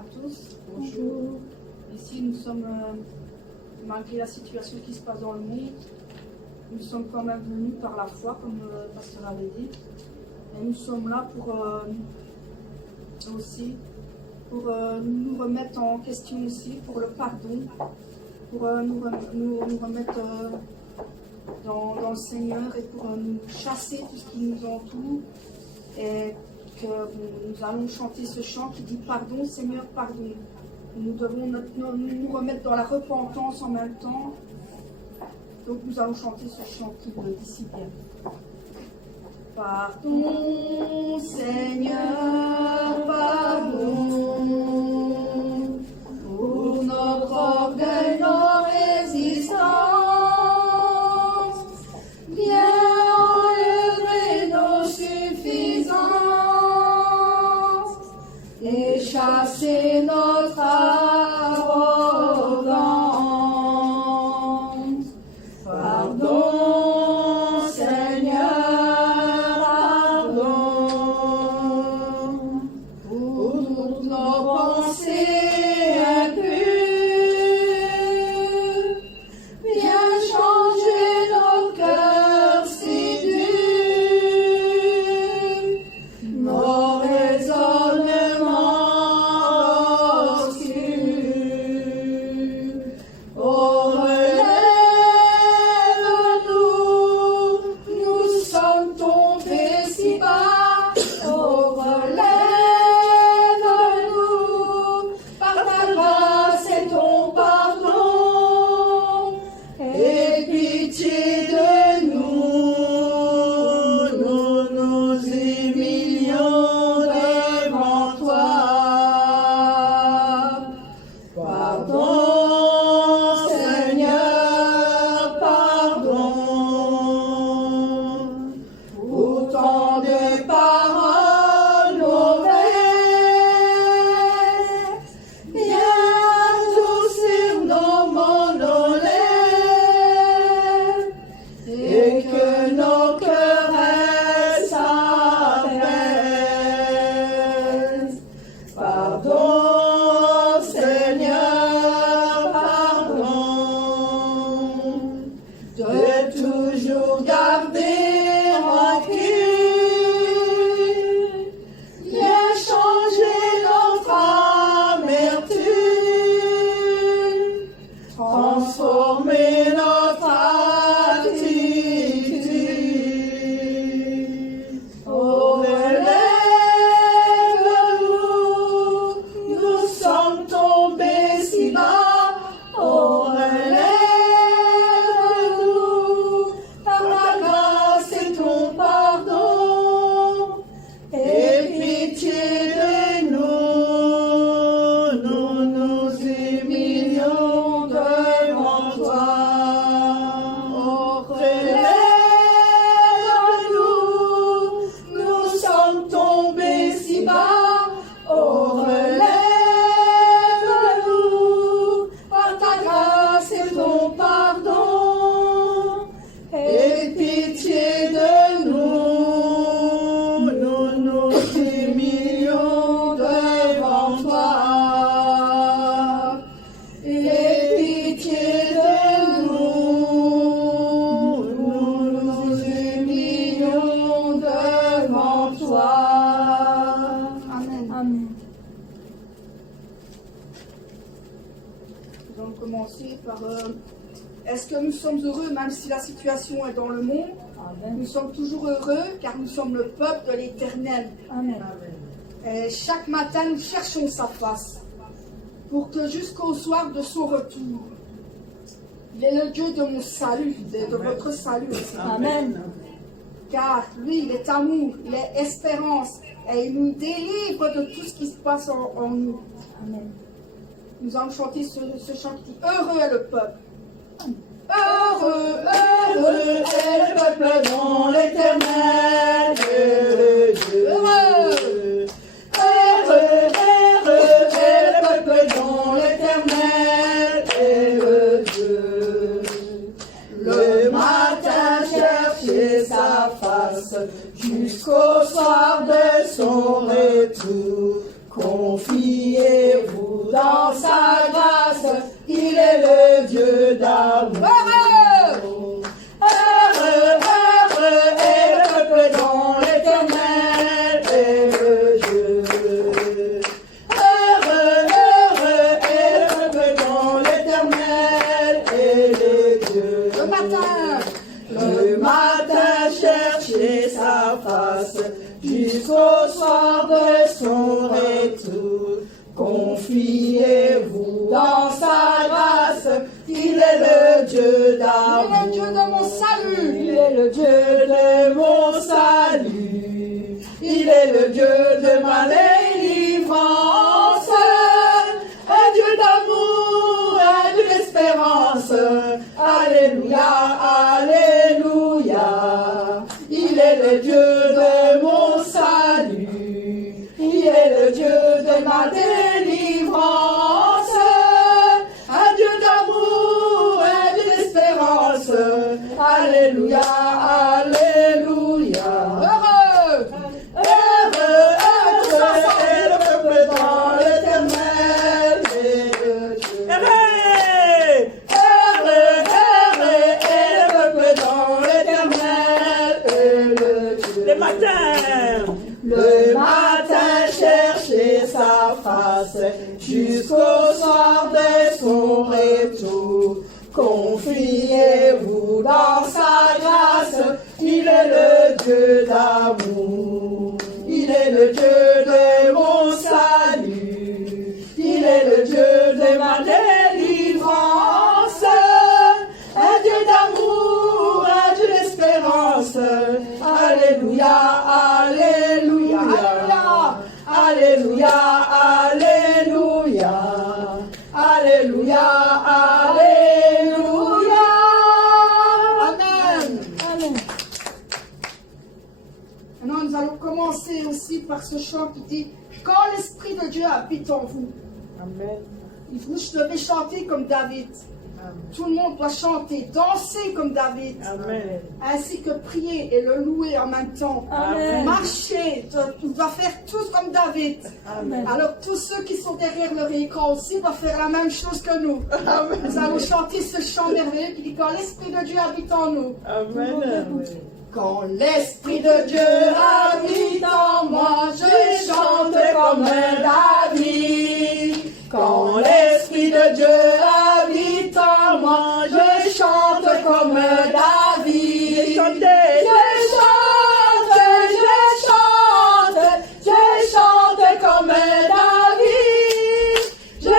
à tous. Bonjour. Ici, nous sommes, malgré la situation qui se passe dans le monde, nous sommes quand même venus par la foi, comme le pasteur avait dit. Et nous sommes là pour nous remettre en question aussi, pour le pardon, pour nous remettre dans le Seigneur et pour nous chasser tout ce qui nous entoure. Et que nous allons chanter ce chant qui dit pardon, Seigneur, pardon. Nous devons nous remettre dans la repentance en même temps. Donc nous allons chanter ce chant qui le dit si bien. Pardon, Seigneur, pardon, pour notre orgueil, nos résistances, bien enlever nos suffisances et chasser notre arrogance. Pardon, est-ce que nous sommes heureux même si la situation est dans le monde? Amen. Nous sommes toujours heureux car nous sommes le peuple de l'Éternel. Amen. Et chaque matin, nous cherchons sa face pour que jusqu'au soir de son retour, il est le Dieu de mon salut, de votre salut. Amen. Car lui, il est amour, il est espérance et il nous délivre de tout ce qui se passe en nous. Amen. Nous allons chanter ce chant qui dit « Heureux est le peuple ». Heureux, heureux est le peuple dont l'Éternel est le Dieu. Heureux, heureux, heureux est le peuple dont l'Éternel est le Dieu. Le matin chercher sa face jusqu'au soir de son retour. Confiez-vous Confiez-vous dans sa grâce, il est le Dieu d'amour. Il est le Dieu de mon salut. Il est le Dieu de mon salut. Il est le Dieu de ma délivrance. Un Dieu d'amour, un Dieu d'espérance. Alléluia, alléluia. Il est le Dieu de mon salut. Il est le Dieu de ma délivrance. Un Dieu d'amour, un Dieu d'espérance. Alléluia, alléluia. Heureux. Heureux, heureux est le peuple dans l'éternel. Heureux, heureux est le peuple dans l'éternel. Le matin, cherchez sa face jusqu'au soir de son retour. Confiez-vous dans sa grâce, il est le Dieu d'amour. Il est le Dieu de mon salut. Il est le Dieu de ma délivrance. Un Dieu d'amour, un Dieu d'espérance. Alléluia, alléluia. Alléluia, alléluia. Alléluia, alléluia. Amen. Amen. Maintenant, nous allons commencer aussi par ce chant qui dit « Quand l'Esprit de Dieu habite en vous ». Amen. Vous devez chanter comme David. Tout le monde doit chanter, danser comme David. Amen. Ainsi que prier et le louer en même temps. Amen. Marcher, on doit faire tout comme David. Amen. Alors tous ceux qui sont derrière leur écran aussi doivent faire la même chose que nous. Amen. Nous allons chanter ce chant merveilleux qui dit « Quand l'Esprit de Dieu habite en nous ». Amen. Quand l'Esprit de Dieu habite en moi, je chante comme David. Quand l'Esprit de Dieu habite en moi, je chante comme David. Je chante, je chante comme David. Je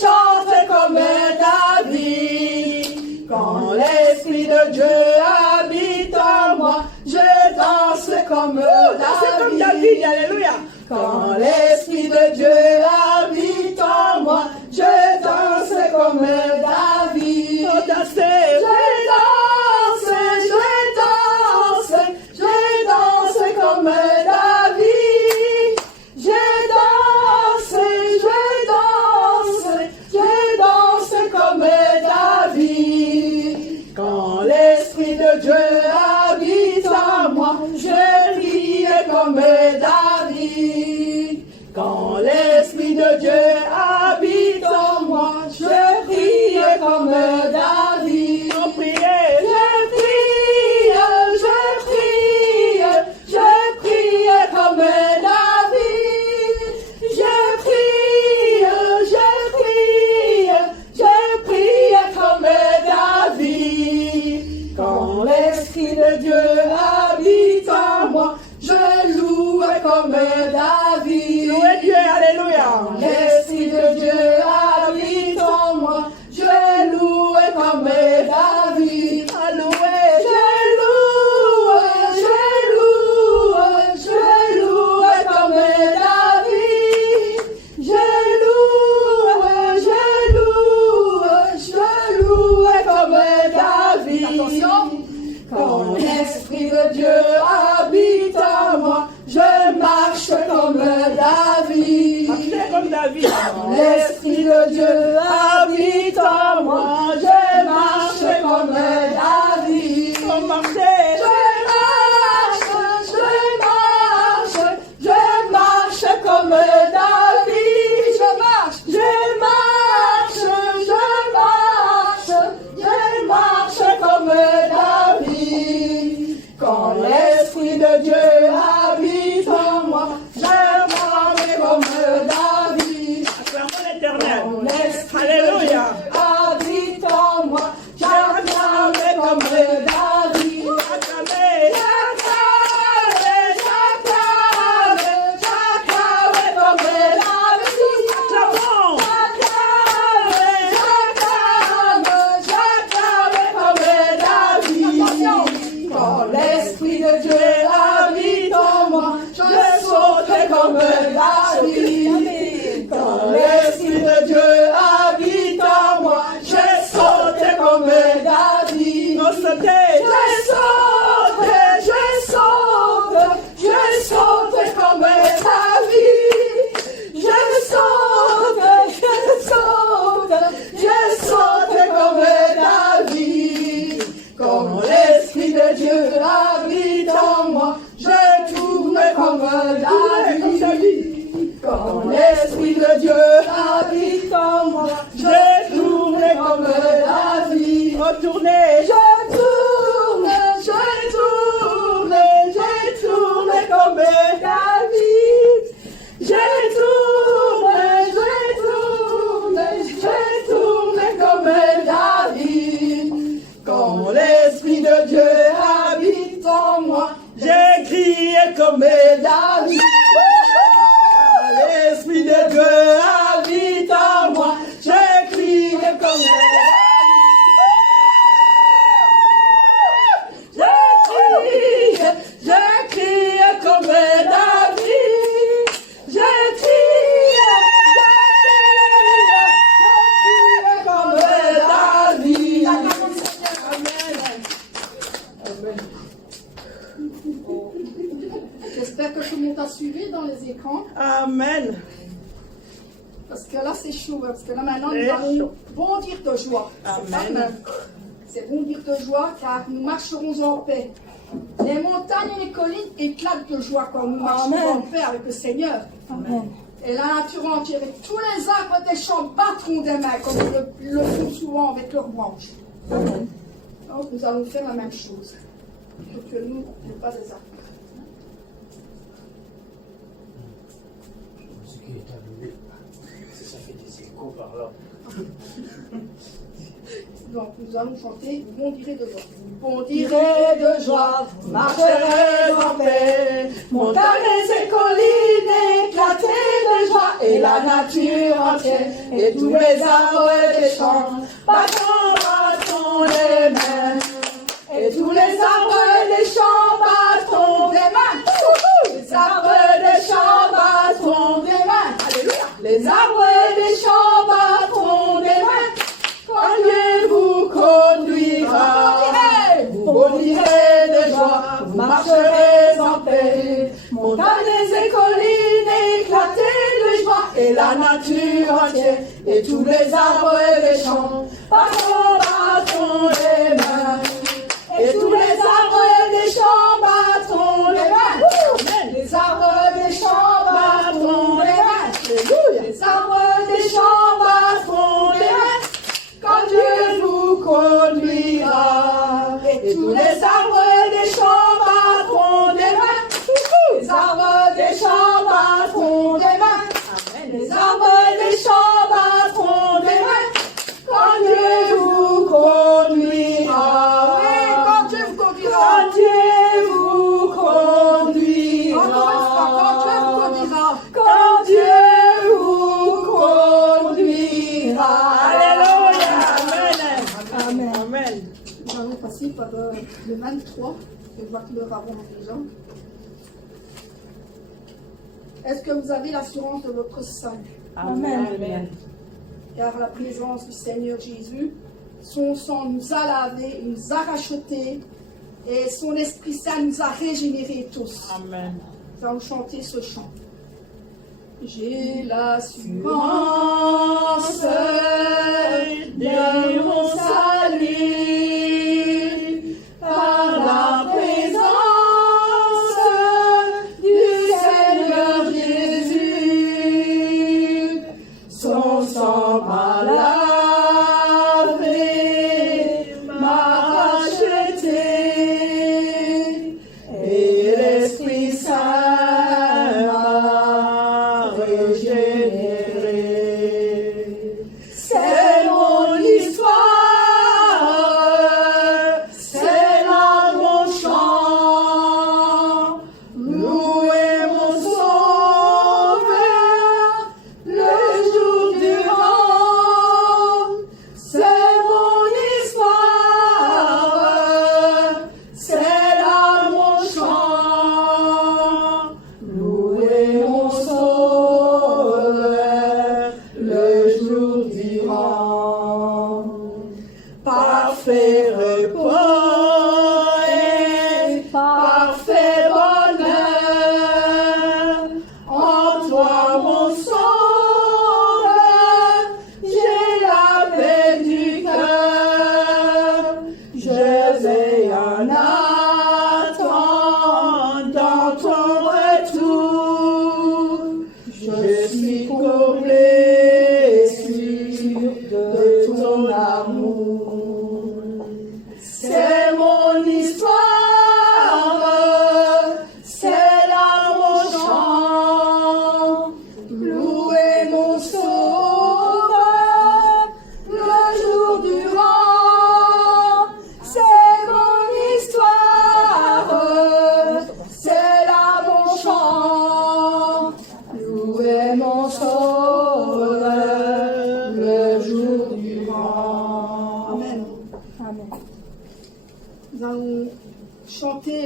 chante comme David. Quand l'Esprit de Dieu habite en moi, je danse comme David. Alléluia. Quand l'Esprit de Dieu habite en moi, je danse comme David. Je danse comme David. Je danse comme David. Quand l'Esprit de Dieu habite en moi, je prie comme David. Quand l'Esprit de Dieu habite en moi, je prie comme David. Je prie comme David. Je prie comme David. Quand l'Esprit de Dieu habite en moi, je loue comme David. Louez Dieu, alléluia. Quand l'Esprit de Dieu habite en moi, je loue comme David. Alloué. Je loue comme David. Je loue comme David. Attention. Quand l'Esprit de Dieu habite en moi, je marche comme David. Marchez comme David. Quand l'Esprit de Dieu habite en moi, je marche comme David. Je marche comme David. Je marche comme David. Quand l'Esprit de Dieu habite en moi, je marche comme David. Acclamons l'Éternel. Quand l'Esprit de Dieu habite en moi, je marche comme David. Dieu habite en moi. j'ai tourné comme David. Retourné, Je tourne comme David. J'ai tourné comme David. Quand l'Esprit de Dieu habite en moi, j'ai crié comme David. L'Esprit de Dieu habite en moi, j'ai crié comme David. J'ai crié comme David. J'ai crié comme David. Amen. J'espère que tout le monde a suivi dans les écrans. Amen. Parce que là, c'est chaud. Parce que là, maintenant, nous C'est allons chaud. bondir de joie. C'est ça, Amen. même. C'est bondir de joie car nous marcherons en paix. Les montagnes et les collines éclatent de joie quand nous marchons en paix avec le Seigneur. Amen. Et la nature entière et tous les arbres des champs battront des mains comme ils le font souvent avec leurs branches. Amen. Donc nous allons faire la même chose. Sauf que nous, on n'est pas des arbres. Ce qui est arrivé, ça fait des échos par là. Donc nous allons chanter « Bondirez de joie ». Bondirez de joie, marcherez en paix. Montagnes et collines éclatées de joie, et la nature entière, et tous les arbres des champs, battront les mains. Et tous les arbres des champs battront des mains. Les arbres des champs battront des mains. Alléluia. Les arbres des champs battront des mains. Quand Dieu vous conduira, vous bondirez de joie, vous marcherez en paix. Montagnes et collines éclatées de joie, et la nature entière, et tous les arbres des champs battront les mains. Et tous les arbres des champs battront les mains. Les arbres des champs battront les mains. Les arbres des champs battront les mains. Quand Dieu vous conduira. Et tous les arbres des champs battront des mains. Les arbres des champs battront des mains. Les arbres des champs battront des mains. Quand Dieu vous conduira. Quand Dieu vous conduira. Quand Dieu vous conduira. Encore une fois, quand Dieu vous conduira. Quand Dieu vous conduira. Alléluia. Amen. Amen. Nous allons passer par le 23. Je vois que l'heure avance déjà. Est-ce que vous avez l'assurance de votre salut? Amen. Car la présence du Seigneur Jésus, son sang nous a lavés, nous a rachetés, et son Esprit Saint nous a régénérés tous. Amen. Nous allons chanter ce chant. J'ai l'assurance de mon salut par la présence du Seigneur Jésus. Son sang m'a lavé, m'a racheté, et l'Esprit Saint m'a régénéré. C'est mon histoire,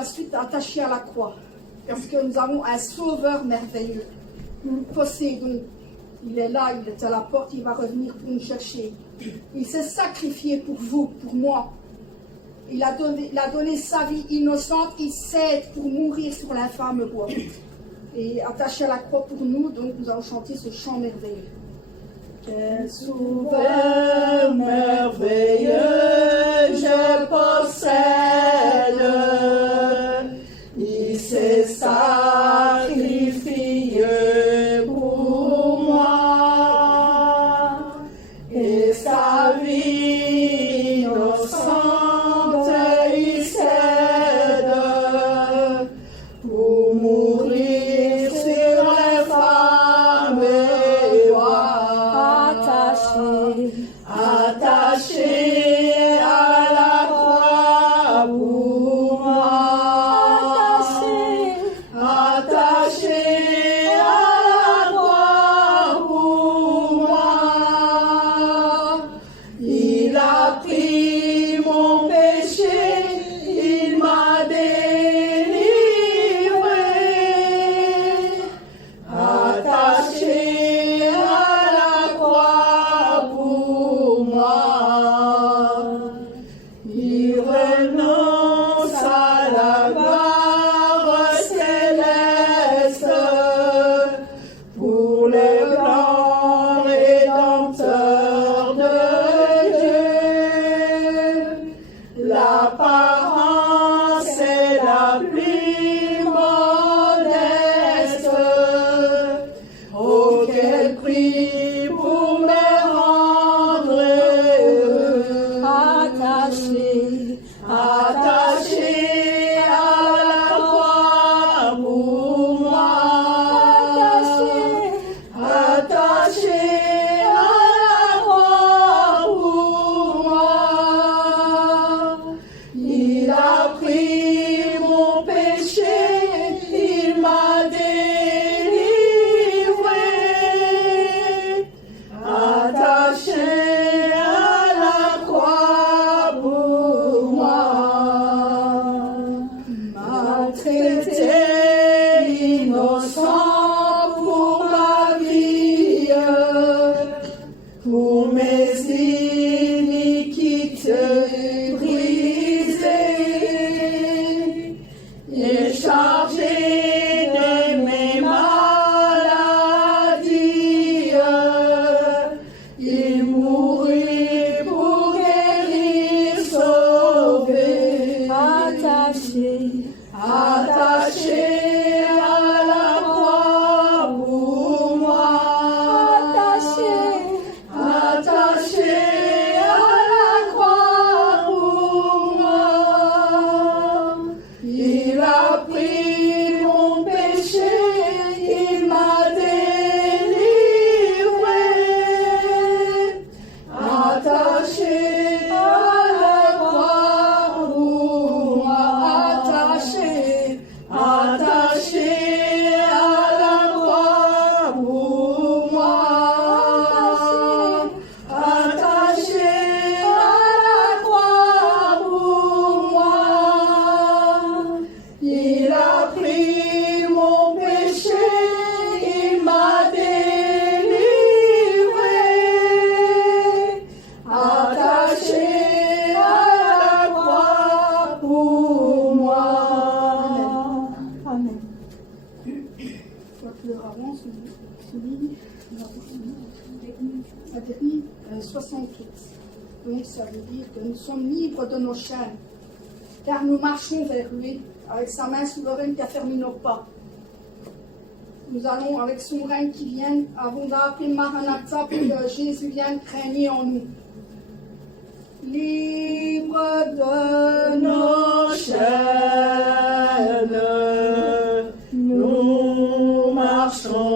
la suite attaché à la croix. Parce que nous avons un sauveur merveilleux. Nous le possédons. Il est là, il est à la porte, il va revenir pour nous chercher. Il s'est sacrifié pour vous, pour moi. Il a donné sa vie innocente, il cède pour mourir sur l'infâme bois. Et attaché à la croix pour nous, donc nous allons chanter ce chant merveilleux. Quel sauveur merveilleux je possède, il s'est sacrifié pour moi, et sa vie innocente il cède pour mourir sur l'infâme bois. Attaché à la croix pour moi, attaché à la croix pour moi, il a pris mon péché, il m'a délivré, attaché à la croix pour moi. Il renonce à la gloire céleste pour le grand rédempteur de Dieu. L'apparence est la plus modeste. Oh, quel prix pour me rendre heureux. Attaché à la croix pour moi, attaché à la croix pour moi, il a pris mon péché, il m'a délivré, attaché à la croix pour moi, maltraité, innocent pour ma vie, pour mes iniquités brisées, et chargé de mes maladies, il mourut pour guérir, sauver, attaché à la croix pour moi, attaché à la croix pour moi, il a pris mon péché, il m'a délivré, attaché à la croix pour moi, attaché à la croix pour moi, attaché à la croix pour moi, il a pris mon péché, il m'a délivré, attaché à la croix pour moi. Amen. Soit l'heure avance, souligne, la dernière, 68. Donc ça veut dire que nous sommes libres de nos chaînes, car nous marchons vers lui, avec sa main souveraine qui a fermé nos pas. Nous allons, avec son règne qui vient, avons d'appeler Maranatha pour que Jésus vienne régner en nous. Libre de Nos chaînes, nous marchons